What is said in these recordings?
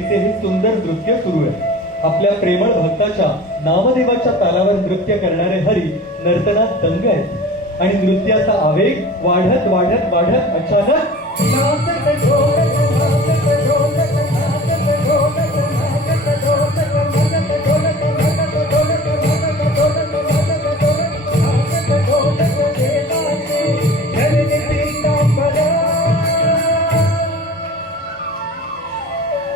देवीचे हे सुंदर नृत्य सुरू आहे. आपल्या प्रेमळ भक्ताच्या नामदेवाच्या तालावर नृत्य करणारे हरी नर्तनात दंग आहेत आणि नृत्याचा आवेग वाढत वाढत वाढत अचानक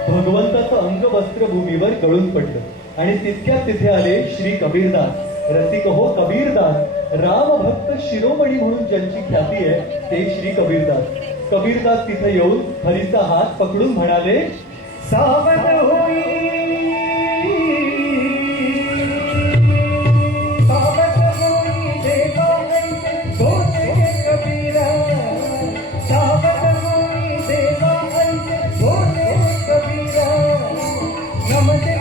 भगवंताचं अंगवस्त्र भूमीवर गळून पडलं आणि तितक्यात तिथे आले श्री कबीरदास. रसिक हो कबीरदास, राम भक्त शिरोमणी म्हणून ज्यांची ख्याती आहे ते श्री कबीरदास. कबीरदास तिथे येऊन हरीचा हात पकडून म्हणाले, सावध होई नमते